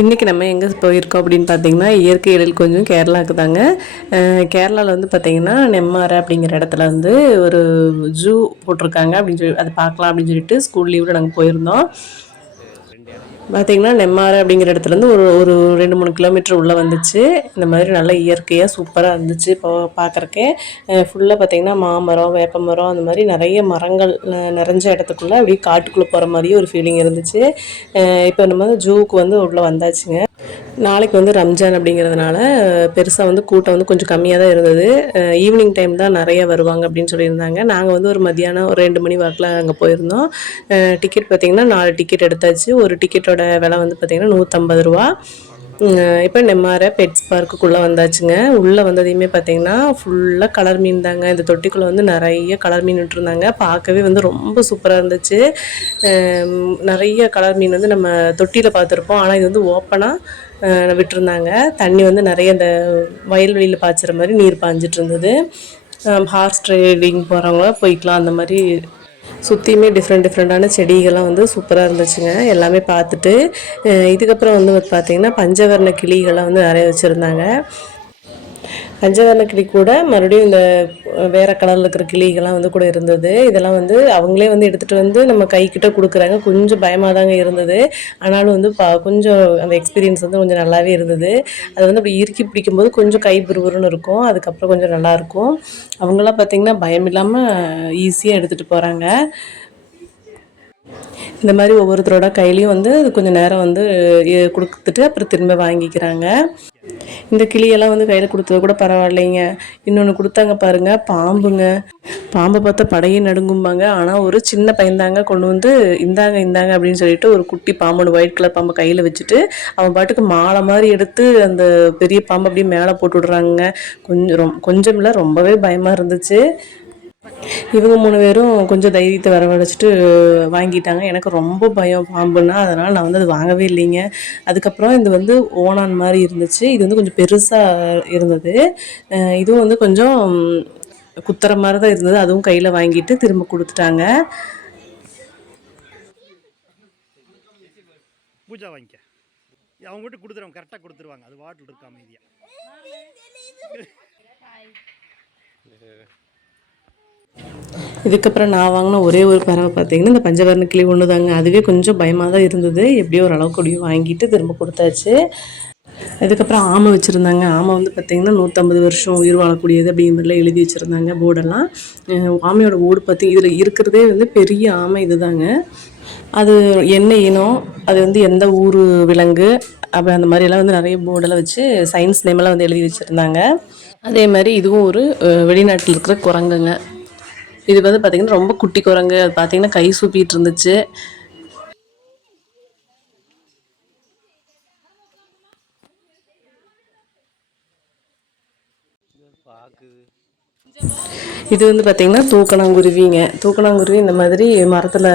இன்றைக்கி நம்ம எங்கே போயிருக்கோம் அப்படின்னு பார்த்தீங்கன்னா, இயற்கை எழில் கொஞ்சம் கேரளாவுக்கு தாங்க. கேரளாவில் வந்து பார்த்திங்கன்னா, நெம்மாறை அப்படிங்கிற இடத்துல வந்து ஒரு ஜூ போட்டிருக்காங்க அப்படின்னு சொல்லி அதை பார்க்கலாம் அப்படின்னு சொல்லிட்டு ஸ்கூல் லீவில் நாங்கள் போயிருந்தோம். பார்த்திங்கன்னா நெம்மாறை அப்படிங்கிற இடத்துலேருந்து ஒரு ஒரு 2-3 கிலோமீட்டர் உள்ளே வந்துச்சு. இந்த மாதிரி நல்ல இயற்கையாக சூப்பராக இருந்துச்சு. இப்போ பார்க்குறக்கே ஃபுல்லாக பார்த்திங்கன்னா மாமரம், வேப்ப மரம் அந்த மாதிரி நிறைய மரங்கள் நிறைஞ்ச இடத்துக்குள்ளே அப்படியே காட்டுக்குள்ளே போகிற மாதிரியே ஒரு ஃபீலிங் இருந்துச்சு. இப்போ நம்ம ஜூவுக்கு வந்து உள்ளே வந்தாச்சுங்க. நாளைக்கு வந்து ரம்ஜான் அப்படிங்கிறதுனால பெருசாக வந்து கூட்டம் வந்து கொஞ்சம் கம்மியாக தான் இருந்தது. ஈவினிங் டைம் தான் நிறைய வருவாங்க அப்படின்னு சொல்லியிருந்தாங்க. நாங்கள் வந்து ஒரு மதியானம் ஒரு 2 மணி வாக்கில் அங்கே போயிருந்தோம். டிக்கெட் பார்த்திங்கன்னா 4 டிக்கெட் எடுத்தாச்சு. ஒரு டிக்கெட்டோட விலை வந்து பார்த்திங்கன்னா 150 ரூபா. இப்போ நெம்மாறை பெட்ஸ் பார்க்குள்ளே வந்தாச்சுங்க. உள்ளே வந்ததையுமே பார்த்திங்கன்னா ஃபுல்லாக கலர் மீன் தாங்க. இந்த தொட்டிக்குள்ளே வந்து நிறைய கலர் மீன் விட்டுருந்தாங்க. பார்க்கவே வந்து ரொம்ப சூப்பராக இருந்துச்சு. நிறைய கலர் மீன் வந்து நம்ம தொட்டியில் பார்த்துருப்போம். ஆனால் இது வந்து ஓப்பனாக விட்டுருந்தாங்க. தண்ணி வந்து நிறைய இந்த வயல்வெளியில் பாய்ச்சுற மாதிரி நீர் பாய்ஞ்சிட்டு இருந்தது. ஹார்ஸ் ரைடிங் போகிறவங்க போய்க்கலாம். அந்த மாதிரி சுற்றியுமே டிஃப்ரெண்ட்டான செடிகள்லாம் வந்து சூப்பராக இருந்துச்சுங்க. எல்லாமே பார்த்துட்டு இதுக்கப்புறம் வந்து பார்த்திங்கன்னா பஞ்சவர்ண கிளிகள்லாம் வந்து நிறைய வச்சுருந்தாங்க. பஞ்சவர்ண கிளி கூட மறுபடியும் இந்த வேறு கலரில் இருக்கிற கிளிகள்லாம் வந்து கூட இருந்தது. இதெல்லாம் வந்து அவங்களே வந்து எடுத்துகிட்டு வந்து நம்ம கைக்கிட்ட கொடுக்குறாங்க. கொஞ்சம் பயமாக தாங்க இருந்தது. ஆனாலும் வந்து கொஞ்சம் அந்த எக்ஸ்பீரியன்ஸ் வந்து கொஞ்சம் நல்லாவே இருந்தது. அது வந்து அப்படி இறுக்கி பிடிக்கும்போது கொஞ்சம் கை புருவருன்னு இருக்கும். அதுக்கப்புறம் கொஞ்சம் நல்லாயிருக்கும். அவங்களாம் பார்த்திங்கன்னா பயம் இல்லாமல் ஈஸியாக எடுத்துகிட்டு போகிறாங்க. இந்த மாதிரி ஒவ்வொருத்தரோட கையிலையும் வந்து கொஞ்சம் நேரம் வந்து கொடுத்துட்டு அப்புறம் திரும்ப வாங்கிக்கிறாங்க. இந்த கிளியெல்லாம் வந்து கையில் கொடுத்தது கூட பரவாயில்லைங்க. இன்னொன்று கொடுத்தாங்க பாருங்கள், பாம்புங்க. பாம்பை பார்த்தா படையே நடுங்கும்பாங்க. ஆனால் ஒரு சின்ன பையன்தாங்க கொண்டு வந்து இந்தாங்க அப்படின்னு சொல்லிட்டு ஒரு குட்டி பாம்பு, ஒயிட் கலர் பாம்பை கையில் வச்சுட்டு அவன் பாட்டுக்கு மாலை மாதிரி எடுத்து அந்த பெரிய பாம்பை அப்படியே மேலே போட்டு விடுறாங்க. கொஞ்சம் இல்லை, ரொம்பவே பயமாக இருந்துச்சு. இவங்க 3 பேரும் கொஞ்சம் தைரியத்தை வரவழைச்சிட்டு வாங்கிட்டாங்க. எனக்கு ரொம்ப பயம் பாம்புன்னா, அதனால் நான் வந்து அது வாங்கவே இல்லைங்க. அதுக்கப்புறம் இது வந்து ஓணான் மாதிரி இருந்துச்சு. இது வந்து கொஞ்சம் பெருசாக இருந்தது. இதுவும் வந்து கொஞ்சம் குத்துற மாதிரி தான் இருந்தது. அதுவும் கையில் வாங்கிட்டு திரும்ப கொடுத்துட்டாங்க. பூஜா வாங்கிக்க, அவங்ககிட்ட கொடுத்துருவாங்க, கரெக்டாக கொடுத்துருவாங்க. அது வாட்டில் இருக்க அமைதியாக. இதுக்கப்புறம் நான் வாங்கின ஒரே ஒரு பறவை பார்த்திங்கன்னா இந்த பஞ்சவர்ண கிளி ஒன்று தாங்க. அதுவே கொஞ்சம் பயமாக தான் இருந்தது. எப்படியோ ஓரளவுக்கு கூடியும் வாங்கிட்டு திரும்ப கொடுத்தாச்சு. அதுக்கப்புறம் ஆமை வச்சுருந்தாங்க. ஆமை வந்து பார்த்திங்கன்னா 150 வருஷம் உயிர் வாழக்கூடியது அப்படிங்கிற மாதிரிலாம் எழுதி வச்சுருந்தாங்க போர்டெல்லாம். ஆமையோட ஓடு இதில் இருக்கிறதே வந்து பெரிய ஆமை இது தாங்க. அது என்ன இனம், அது வந்து எந்த ஊர் விலங்கு அப்போ அந்த மாதிரியெல்லாம் வந்து நிறைய போர்டெல்லாம் வச்சு சயின்ஸ் நேமெல்லாம் வந்து எழுதி வச்சுருந்தாங்க. அதே மாதிரி இதுவும் ஒரு வெளிநாட்டில் இருக்கிற குரங்குங்க. இது வந்து பார்த்திங்கன்னா ரொம்ப குட்டி குரங்கு. அது பார்த்திங்கன்னா கை சூப்பிட்டு இருந்துச்சு. இது வந்து பார்த்திங்கன்னா தூக்கணாங்குருவிங்க. தூக்கணாங்குருவி இந்த மாதிரி மரத்தில்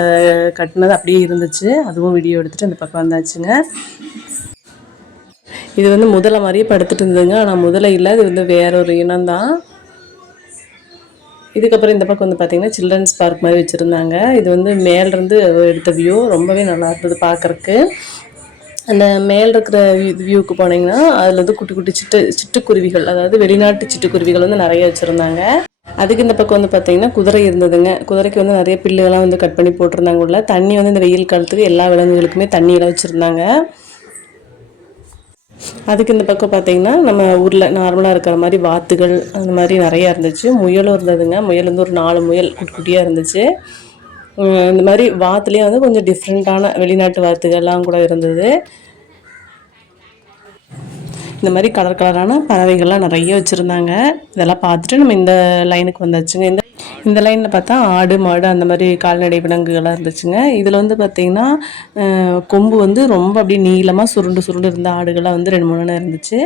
கட்டினது அப்படியே இருந்துச்சு. அதுவும் வீடியோ எடுத்துகிட்டு அந்த பக்கம் வந்தாச்சுங்க. இது வந்து முதலை மாதிரியே படுத்துட்டு இருந்ததுங்க. ஆனால் முதலை இல்லை, இது வந்து வேற ஒரு இனம்தான். இதுக்கப்புறம் இந்த பக்கம் வந்து பார்த்திங்கன்னா சில்ட்ரன்ஸ் பார்க் மாதிரி வச்சுருந்தாங்க. இது வந்து மேலேருந்து எடுத்த வியூ ரொம்பவே நல்லா இருந்தது பார்க்குறக்கு. அந்த மேல் இருக்கிற வியூவுக்கு போனீங்கன்னா அதில் வந்து குட்டி குட்டி சிட்டுக்குருவிகள், அதாவது வெளிநாட்டு சிட்டுக்குருவிகள் வந்து நிறைய வச்சுருந்தாங்க. அதுக்கு இந்த பக்கம் வந்து பார்த்திங்கன்னா குதிரை இருந்ததுங்க. குதிரைக்கு வந்து நிறைய பில்லுகள்லாம் வந்து கட் பண்ணி போட்டிருந்தாங்க. உள்ள தண்ணி வந்து இந்த வெயில் காலத்துக்கு எல்லா விலங்குகளுக்குமே தண்ணியெல்லாம் வச்சுருந்தாங்க. அதுக்கு இந்த பக்கம் பார்த்திங்கன்னா நம்ம ஊரில் நார்மலாக இருக்கிற மாதிரி வாத்துகள் அந்த மாதிரி நிறையா இருந்துச்சு. முயலும் இருந்ததுங்க. முயல் வந்து ஒரு 4 முயல் குட்டி குட்டியாக இருந்துச்சு. இந்த மாதிரி வாத்துலேயே வந்து கொஞ்சம் டிஃப்ரெண்ட்டான வெளிநாட்டு வாத்துகள்லாம் கூட இருந்தது. இந்த மாதிரி கலர் கலரான பறவைகள்லாம் நிறைய வச்சுருந்தாங்க. இதெல்லாம் பார்த்துட்டு நம்ம இந்த லைனுக்கு வந்தாச்சுங்க. இந்த லைனில் பார்த்தா ஆடு மாடு அந்த மாதிரி கால்நடை விலங்குகள்லாம் இருந்துச்சுங்க. இதில் வந்து பார்த்திங்கன்னா கொம்பு வந்து ரொம்ப அப்படியே நீளமாக சுருண்டு இருந்த ஆடுகள்லாம் வந்து 2-3 இருந்துச்சு.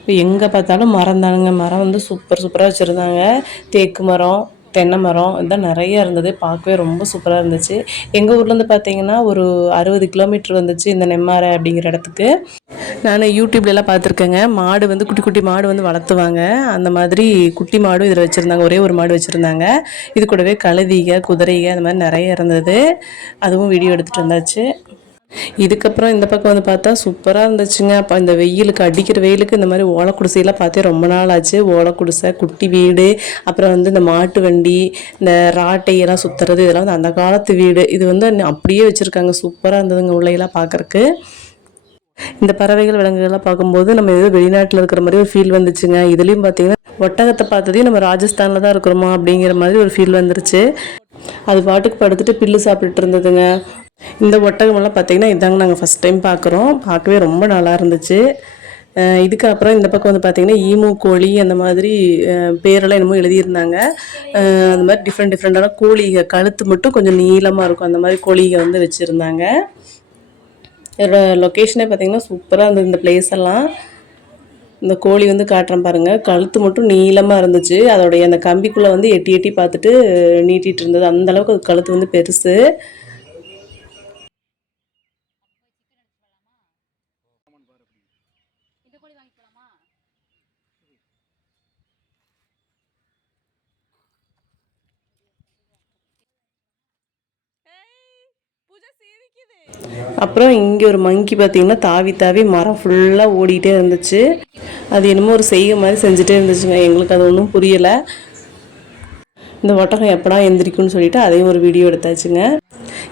இப்போ எங்கே பார்த்தாலும் மரம் தானுங்க. மரம் வந்து சூப்பராக வச்சுருந்தாங்க. தேக்கு மரம், தென்னை மரம் இதுதான் நிறையா இருந்தது. பார்க்கவே ரொம்ப சூப்பராக இருந்துச்சு. எங்கள் ஊர்லேருந்து பார்த்திங்கன்னா ஒரு 60 கிலோமீட்டர் வந்துச்சு இந்த நெம்மாறை அப்படிங்கிற இடத்துக்கு. நான் யூடியூப்லலாம் பார்த்துருக்கேங்க. மாடு வந்து குட்டி குட்டி மாடு வந்து வளர்த்துவாங்க. அந்த மாதிரி குட்டி மாடும் இதில் வச்சுருந்தாங்க. ஒரே ஒரு மாடு வச்சுருந்தாங்க. இது கூடவே கழுதிக, குதிரைக அந்த மாதிரி நிறைய இருந்தது. அதுவும் வீடியோ எடுத்துகிட்டு வந்தாச்சு. இதுக்கப்புறம் இந்த பக்கம் வந்து பார்த்தா சூப்பராக இருந்துச்சுங்க. அப்போ இந்த வெயிலுக்கு அடிக்கிற வெயிலுக்கு இந்த மாதிரி ஓலை குடிசையெல்லாம் பார்த்தே ரொம்ப நாள் ஆச்சு. ஓலை குடிசை, குட்டி வீடு, அப்புறம் வந்து இந்த மாட்டு வண்டி, இந்த ராட்டையெல்லாம் சுற்றுறது, இதெல்லாம் வந்து அந்த காலத்து வீடு. இது வந்து அப்படியே வச்சுருக்காங்க. சூப்பராக இருந்ததுங்க உள்ளேயெல்லாம் பார்க்குறக்கு. இந்த பறவைகள் விலங்குகள்லாம் பார்க்கும்போது நம்ம ஏதோ வெளிநாட்டில் இருக்கிற மாதிரி ஒரு ஃபீல் வந்துச்சுங்க. இதுலேயும் பார்த்தீங்கன்னா ஒட்டகத்தை பார்த்ததையும் நம்ம ராஜஸ்தானில் தான் இருக்கிறோமா அப்படிங்கிற மாதிரி ஒரு ஃபீல் வந்துருச்சு. அது பாட்டுக்கு படுத்துட்டு பில்லு சாப்பிட்டுட்டு இருந்ததுங்க. இந்த ஒட்டகமெல்லாம் பார்த்தீங்கன்னா இதாங்க நாங்கள் ஃபஸ்ட் டைம் பார்க்குறோம். பார்க்கவே ரொம்ப நல்லா இருந்துச்சு. இதுக்கு அப்புறம் இந்த பக்கம் வந்து பார்த்திங்கன்னா ஈமு கோழி அந்த மாதிரி பேரெல்லாம் என்னமோ எழுதியிருந்தாங்க. அந்த மாதிரி டிஃப்ரெண்ட்டான கோழிக, கழுத்து மட்டும் கொஞ்சம் நீளமாக இருக்கும், அந்த மாதிரி கோழிக வந்து வச்சுருந்தாங்க. லொக்கேஷனே பார்த்திங்கன்னா சூப்பராக இருந்தது இந்த பிளேஸ் எல்லாம். இந்த கோழி வந்து காட்டுறேன் பாருங்கள். கழுத்து மட்டும் நீளமாக இருந்துச்சு. அதோடைய அந்த கம்பிக்குள்ளே வந்து எட்டி எட்டி பார்த்துட்டு நீட்டிகிட்டு இருந்தது. அந்தளவுக்கு அது கழுத்து வந்து பெருசு. அப்புறம் இங்கே ஒரு மங்கி பார்த்திங்கன்னா தாவி தாவி மரம் ஃபுல்லாக ஓடிக்கிட்டே இருந்துச்சு. அது என்னமோ ஒரு செய்கை மாதிரி செஞ்சுட்டே இருந்துச்சுங்க. எங்களுக்கு அது ஒன்றும் புரியலை. இந்த ஒட்டகம் எப்படா எந்திரிக்கும்னு சொல்லிட்டு அதையும் ஒரு வீடியோ எடுத்தாச்சுங்க.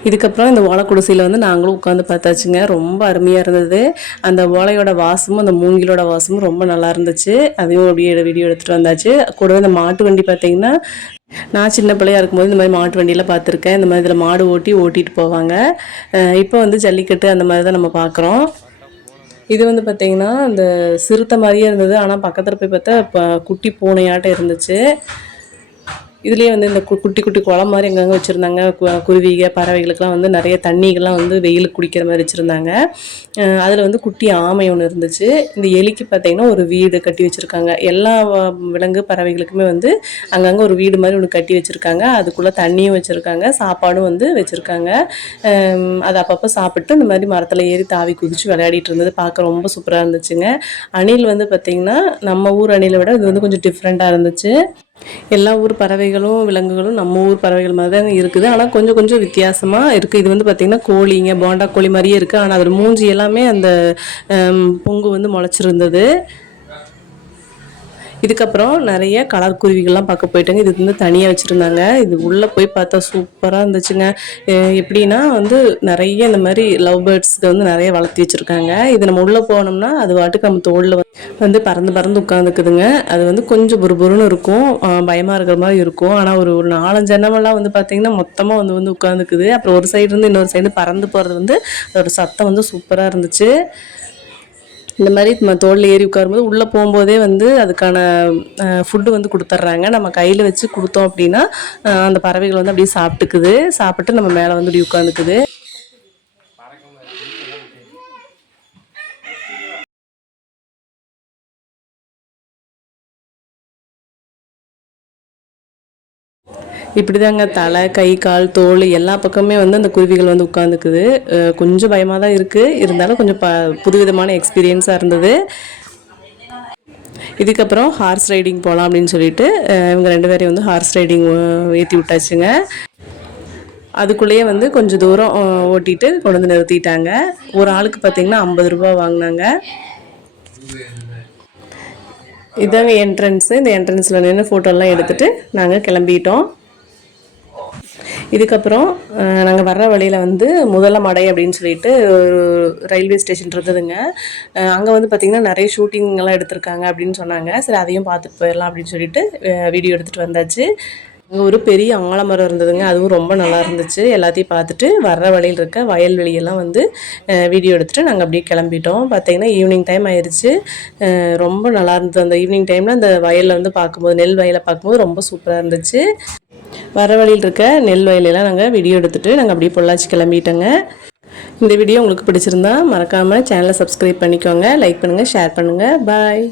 இதுக்கப்புறம் இந்த ஓலை குடிசையில் வந்து நாங்களும் உட்காந்து பார்த்தாச்சுங்க. ரொம்ப அருமையாக இருந்தது. அந்த ஓலையோட வாசமும் அந்த மூங்கிலோட வாசமும் ரொம்ப நல்லா இருந்துச்சு. அதையும் அப்படியே வீடியோ எடுத்துகிட்டு வந்தாச்சு. கூடவே இந்த மாட்டு வண்டி பார்த்திங்கன்னா நான் சின்ன பிள்ளையாக இருக்கும்போது இந்த மாதிரி மாட்டு வண்டியில் பார்த்துருக்கேன். இந்த மாதிரி இதில் மாடு ஓட்டிகிட்டு போவாங்க. இப்போ வந்து ஜல்லிக்கட்டு அந்த மாதிரி தான் நம்ம பார்க்குறோம். இது வந்து பார்த்திங்கன்னா அந்த சிறுத்தை மாதிரியே இருந்தது. ஆனால் பக்கத்தில் போய் பார்த்தா குட்டி பூனையாட்டம் இருந்துச்சு. இதுலேயே வந்து இந்த குட்டி குட்டி குளம் மாதிரி எங்கெங்கே வச்சுருந்தாங்க. குருவிக, பறவைகளுக்கெல்லாம் வந்து நிறைய தண்ணிகள்லாம் வந்து வெயிலுக்கு குடிக்கிற மாதிரி வச்சுருந்தாங்க. அதில் வந்து குட்டி ஆமை ஒன்று இருந்துச்சு. இந்த எலிக்கு பார்த்திங்கன்னா ஒரு வீடு கட்டி வச்சுருக்காங்க. எல்லா விலங்கு பறவைகளுக்குமே வந்து அங்கங்கே ஒரு வீடு மாதிரி ஒன்று கட்டி வச்சுருக்காங்க. அதுக்குள்ளே தண்ணியும் வச்சுருக்காங்க, சாப்பாடும் வந்து வச்சுருக்காங்க. அது அப்பப்போ சாப்பிட்டு இந்த மாதிரி மரத்தில் ஏறி தாவி குதித்து விளையாடிட்டு இருந்தது பார்க்க ரொம்ப சூப்பராக இருந்துச்சுங்க. அணில் வந்து பார்த்திங்கன்னா நம்ம ஊர் அணிலை விட இது வந்து கொஞ்சம் டிஃப்ரெண்ட்டாக இருந்துச்சு. எல்லா ஊர் பறவைகளும் விலங்குகளும் நம்ம ஊர் பறவைகள் மாதிரி தான் இருக்குது. ஆனால் கொஞ்சம் கொஞ்சம் வித்தியாசமாக இருக்குது. இது வந்து பார்த்திங்கன்னா கோழிங்க, போண்டா கோழி மாதிரியே இருக்குது. ஆனால் அதோட மூஞ்சி எல்லாமே அந்த பொங்கு வந்து முளைச்சிருந்தது. இதுக்கப்புறம் நிறைய கலர் குருவிகள்லாம் பார்க்க போயிட்டாங்க. இது வந்து தனியாக வச்சுருந்தாங்க. இது உள்ளே போய் பார்த்தா சூப்பராக இருந்துச்சுங்க. எப்படின்னா வந்து நிறைய இந்த மாதிரி லவ் பேர்ட்ஸ்க்கு வந்து நிறைய வளர்த்தி வச்சுருக்காங்க. இது நம்ம உள்ளே போனோம்னா அது வாட்டுக்கு நம்ம தோளில் வந்து பறந்து உட்காந்துக்குதுங்க. அது வந்து கொஞ்சம் புருன்னு இருக்கும், பயமாக இருக்கிற மாதிரி இருக்கும். ஆனால் ஒரு 4-5 எண்ணமெல்லாம் வந்து பார்த்திங்கன்னா மொத்தமாக வந்து உட்காந்துக்குது. அப்புறம் ஒரு சைடு இருந்து இன்னொரு சைடு பறந்து போகிறது வந்து அதோட சத்தம் வந்து சூப்பராக இருந்துச்சு. இந்த மாதிரி நம்ம தோளில் ஏறி உட்காரும்போது உள்ளே போகும்போதே வந்து அதுக்கான ஃபுட்டு வந்து கொடுத்துட்றாங்க. நம்ம கையில் வச்சு கொடுத்தோம் அப்படின்னா அந்த பறவைகள் வந்து அப்படியே சாப்பிட்டு நம்ம மேலே வந்து அப்படி உட்காந்துக்குது. இப்படி தாங்க தலை, கை, கால், தோல் எல்லா பக்கமே வந்து அந்த குருவிகள் வந்து உட்காந்துக்குது. கொஞ்சம் பயமாக தான் இருக்குது. இருந்தாலும் கொஞ்சம் புதுவிதமான எக்ஸ்பீரியன்ஸாக இருந்தது. இதுக்கப்புறம் ஹார்ஸ் ரைடிங் போகலாம் அப்படின்னு சொல்லிட்டு இவங்க 2 பேரையும் வந்து ஹார்ஸ் ரைடிங் ஏற்றி விட்டாச்சுங்க. அதுக்குள்ளேயே வந்து கொஞ்சம் தூரம் ஓட்டிட்டு கொண்டு வந்து நிறுத்திட்டாங்க. ஒரு ஆளுக்கு பார்த்திங்கன்னா 50 ரூபா வாங்கினாங்க. இதாங்க என்ட்ரன்ஸு. இந்த என்ட்ரன்ஸில் நின்று ஃபோட்டோலாம் எடுத்துகிட்டு நாங்கள் கிளம்பிட்டோம். இதுக்கப்புறம் நாங்கள் வர்ற வழியில் வந்து முதலமடை அப்படின்னு சொல்லிட்டு ஒரு ரயில்வே ஸ்டேஷன் இருந்ததுங்க. அங்கே வந்து பார்த்திங்கன்னா நிறைய ஷூட்டிங்லாம் எடுத்திருக்காங்க அப்படின்னு சொன்னாங்க. சரி அதையும் பார்த்துட்டு போயிடலாம் அப்படின்னு சொல்லிட்டு வீடியோ எடுத்துகிட்டு வந்தாச்சு. அங்கே ஒரு பெரிய ஆலமரம் இருந்ததுங்க. அதுவும் ரொம்ப நல்லா இருந்துச்சு. எல்லாத்தையும் பார்த்துட்டு வர்ற வழியில் இருக்க வயல்வெளியெல்லாம் வந்து வீடியோ எடுத்துகிட்டு நாங்கள் அப்படியே கிளம்பிட்டோம். பார்த்திங்கன்னா ஈவினிங் டைம் ஆயிடுச்சு. ரொம்ப நல்லா இருந்தது. அந்த ஈவினிங் டைமில் அந்த வயலில் வந்து பார்க்கும்போது, நெல் வயலை பார்க்கும்போது ரொம்ப சூப்பராக இருந்துச்சு. வர வழியில் இருக்க நெல் வயலெல்லாம் நாங்கள் வீடியோ எடுத்துகிட்டு நாங்கள் அப்படியே பொள்ளாச்சி கிளம்பிட்டோங்க. இந்த வீடியோ உங்களுக்கு பிடிச்சிருந்தா மறக்காமல் சேனலை சப்ஸ்கிரைப் பண்ணிக்கோங்க, லைக் பண்ணுங்கள், ஷேர் பண்ணுங்கள். பாய்.